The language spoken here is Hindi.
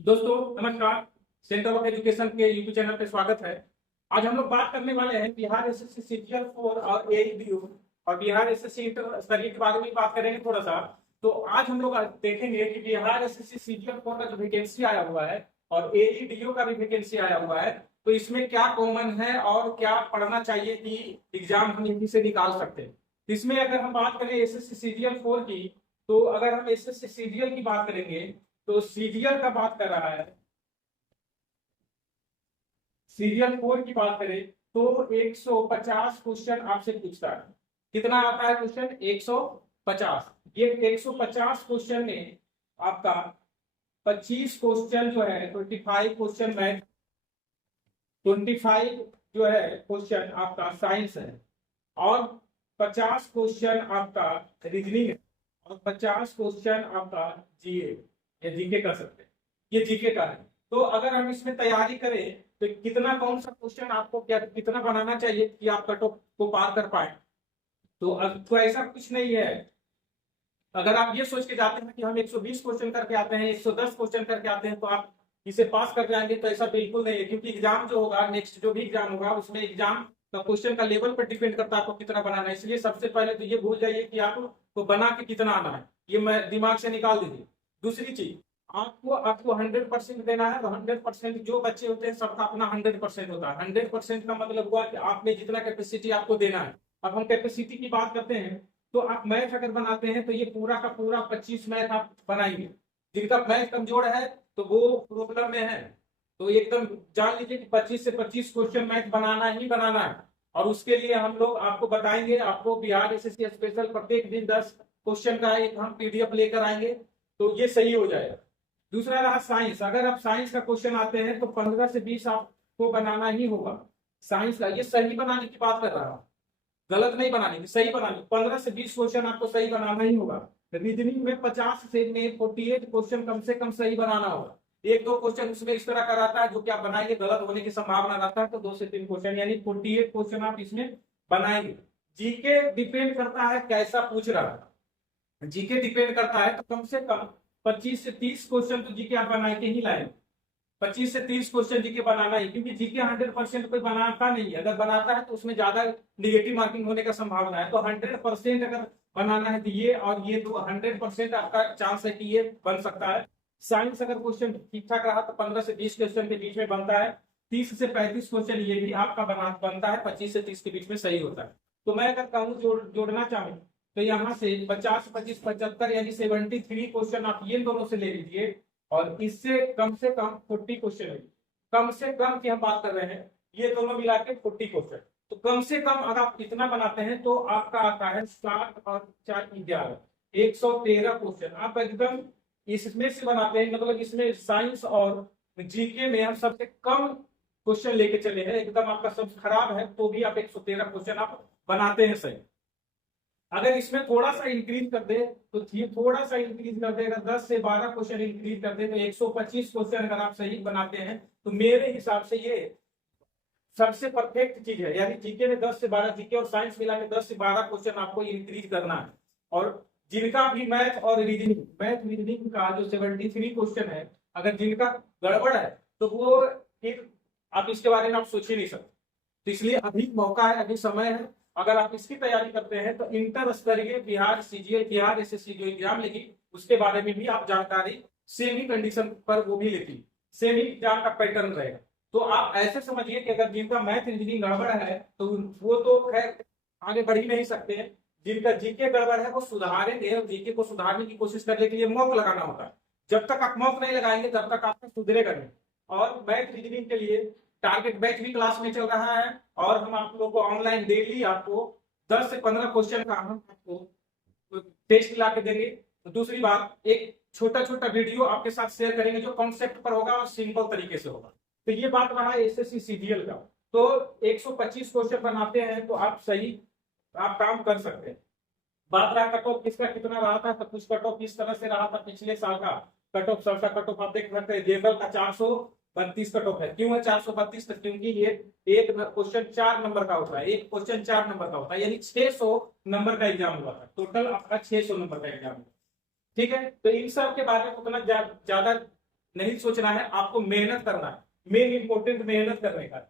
दोस्तों नमस्कार। सेंटर ऑफ एजुकेशन के यूट्यूब चैनल पे स्वागत है। आज हम लोग बात करने वाले हैं बिहार एसएससी सीजीएल 4 और एईडीयू और बिहार एसएससी इंटर स्तरीय के बारे में बात करेंगे थोड़ा सा। तो आज हम लोग देखेंगे कि बिहार एसएससी सीजीएल 4 का जो वैकेंसी आया हुआ है और एईडीयू का भी वैकेंसी आया हुआ है, तो इसमें क्या कॉमन है और क्या पढ़ना चाहिए कि एग्जाम हम यहीं से निकाल सकते हैं। इसमें अगर हम बात करें एसएससी सीजीएल 4 की, तो अगर हम एसएससी सीजीएल की बात करेंगे तो सीजीएल का बात कर रहा है। सीरियल 4 की बात करें तो 150 क्वेश्चन आपसे पूछता है। कितना आता है क्वेश्चन? 150। ये 150 क्वेश्चन में आपका 25 क्वेश्चन जो है 25 क्वेश्चन मैथ, 25 जो है क्वेश्चन आपका साइंस है और 50 क्वेश्चन आपका रीजनिंग है और 50 क्वेश्चन आपका जीए या जीके कर सकते हैं। ये जीके का है। तो अगर हम इसमें तैयारी करें तो कितना कौन सा क्वेश्चन आपको क्या कितना बनाना चाहिए कि आप कट ऑफ को पार कर पाए, तो ऐसा कुछ नहीं है। अगर आप ये सोच के जाते हैं कि हम 120 क्वेश्चन करके आते हैं, 110 क्वेश्चन करके आते हैं तो आप इसे पास कर जाएंगे, तो ऐसा बिल्कुल नहीं है। क्योंकि एग्जाम जो होगा, नेक्स्ट जो भी एग्जाम होगा, उसमें एग्जाम का क्वेश्चन का लेवल पर डिपेंड करता है आपको कितना बनाना है। इसलिए सबसे पहले तो ये भूल जाइए कि आपको बना के कितना आना है, ये मैं दिमाग से निकाल दीजिए। दूसरी चीज, आपको आपको 100% देना है। तो 100% जो बच्चे होते हैं सबका अपना 100% होता है। 100% का मतलब हुआ कि आप में जितना कैपेसिटी आपको देना है। अब हम कैपेसिटी की बात करते हैं, तो आप मैथ अगर बनाते हैं तो ये पूरा का पूरा 25 मैथ आप बनाएंगे। जिनका मैथ कमजोर है तो वो प्रॉब्लम में है। तो एकदम जान लीजिए कि 25 से 25 क्वेश्चन मैथ बनाना ही बनाना है। और उसके लिए हम लोग आपको बताएंगे, आपको बिहार एसएससी स्पेशल प्रत्येक दिन 10 क्वेश्चन का एक हम पीडीएफ लेकर आएंगे, तो ये सही हो जाएगा। दूसरा रहा साइंस। अगर आप साइंस का क्वेश्चन आते हैं तो 15 से 20 आपको बनाना ही होगा साइंस का। ये सही बनाने की बात कर रहा हूं, गलत नहीं बनाने की, सही बनाने। 15 से 20 क्वेश्चन आपको सही बनाना ही होगा। रीजनिंग में 50 से 48 क्वेश्चन कम से कम सही बनाना होगा। एक दो क्वेश्चन उसमें इस तरह का रहता है जो कि आप बनाएंगे गलत होने की संभावना रहता है, तो 2 से 3 क्वेश्चन यानी 48 क्वेश्चन आप इसमें बनाएंगे। जीके डिपेंड करता है कैसा पूछ रहा है। जीके डिपेंड करता है तो कम से कम 25 से 30 क्वेश्चन तो जीके आप बना के ही लाएंगे। 25 से 30 क्वेश्चन जीके बनाना ही, क्योंकि जीके 100% कोई बनाता नहीं है। अगर बनाता है तो उसमें ज्यादा निगेटिव मार्किंग होने का संभावना है। तो 100% अगर बनाना है तो ये और ये दो 100% आपका चांस है कि ये बन सकता है। साइंस अगर क्वेश्चन ठीक ठाक रहा तो 15 से 20 क्वेश्चन के बीच में बनता है। 30 से 35 क्वेश्चन ये भी आपका बनता है, 25 से 30 के बीच में सही होता है। तो मैं अगर कहूँ जोड़ना चाहूँ तो यहाँ से 50, 25, 75 यानी 73 क्वेश्चन आप ये दोनों से ले लीजिए और इससे कम से कम 40 क्वेश्चन है। कम से कम की हम बात कर रहे हैं, ये दोनों मिला के 40 क्वेश्चन। तो कम से कम अगर आप इतना बनाते हैं तो आपका आता है 7 और 4 11, 113 क्वेश्चन आप एकदम इसमें से बनाते हैं। मतलब इसमें साइंस और जीके में हम सबसे कम क्वेश्चन लेके चले हैं, एकदम आपका सब खराब है तो भी आप 113 क्वेश्चन आप बनाते हैं सही। अगर इसमें थोड़ा सा इंक्रीज कर दे तो थोड़ा सा इंक्रीज कर दे, अगर 10 से 12 क्वेश्चन इंक्रीज कर दे तो 125 क्वेश्चन अगर आप सही बनाते हैं तो मेरे हिसाब से ये सबसे परफेक्ट चीज है। यानी जीके में 10 से 12, जीके और साइंस मिला के 10 से 12 क्वेश्चन आपको इंक्रीज करना है। और जिनका भी मैथ रीजनिंग का जो 73 क्वेश्चन है, अगर जिनका गड़बड़ है तो वो फिर आप इसके बारे में आप सोच ही नहीं सकते। तो इसलिए अभी मौका है, अभी समय है। अगर आप इसकी तैयारी करते हैं तो इंटर स्तरीय बिहार सीजीएल, बिहार एसएससी जो एग्जाम लेगी उसके बारे में भी आप जानकारी सेमी कंडीशन पर वो भी लेती, सेमी एग्जाम का पैटर्न रहेगा। तो आप ऐसे समझिए कि अगर जिनका मैथ इंजीनियरिंग गड़बड़ है तो वो तो खैर आगे बढ़ ही नहीं सकते हैं। जिनका जीके गड़बड़ है वो सुधारेंगे और जीके को सुधारने की कोशिश करने के लिए मॉक लगाना होता है। जब तक आप मॉक नहीं लगाएंगे तब तक आपका सुधरेगा नहीं। और मैथ रीजनिंग के लिए टारगेट बैच भी क्लास में चल रहा है और हम आप लोगों को ऑनलाइन डेली आपको 10 से 15 क्वेश्चन का हम आपको टेस्ट ला के देंगे। तो दूसरी बात, एक छोटा छोटा वीडियो आपके साथ शेयर करेंगे जो कॉन्सेप्ट पर होगा और सिंपल तरीके से होगा। तो ये बात रहा एसएससी सीजीएल का। तो 125 क्वेश्चन बनाते हैं तो आप सही आप काम कर सकते हैं। बात रहा कट ऑफ किसका कितना रहा था, तो कुछ कट ऑफ किस तरह से रहा था पिछले साल का कट ऑफ। सबका कट ऑफ आप देख सकते हैं, जनरल का 432 कट ऑफ है। क्यों है 432? क्योंकि ये एक क्वेश्चन 4 नंबर का होता है, एक क्वेश्चन 4 नंबर का होता है, यानी 600 नंबर का एग्जाम हुआ था। टोटल आपका 600 नंबर का एग्जाम हुआ। ठीक है, तो इन सब के बारे में उतना ज्यादा नहीं सोचना है, आपको मेहनत करना है, मेन इंपॉर्टेंट मेहनत करने का है।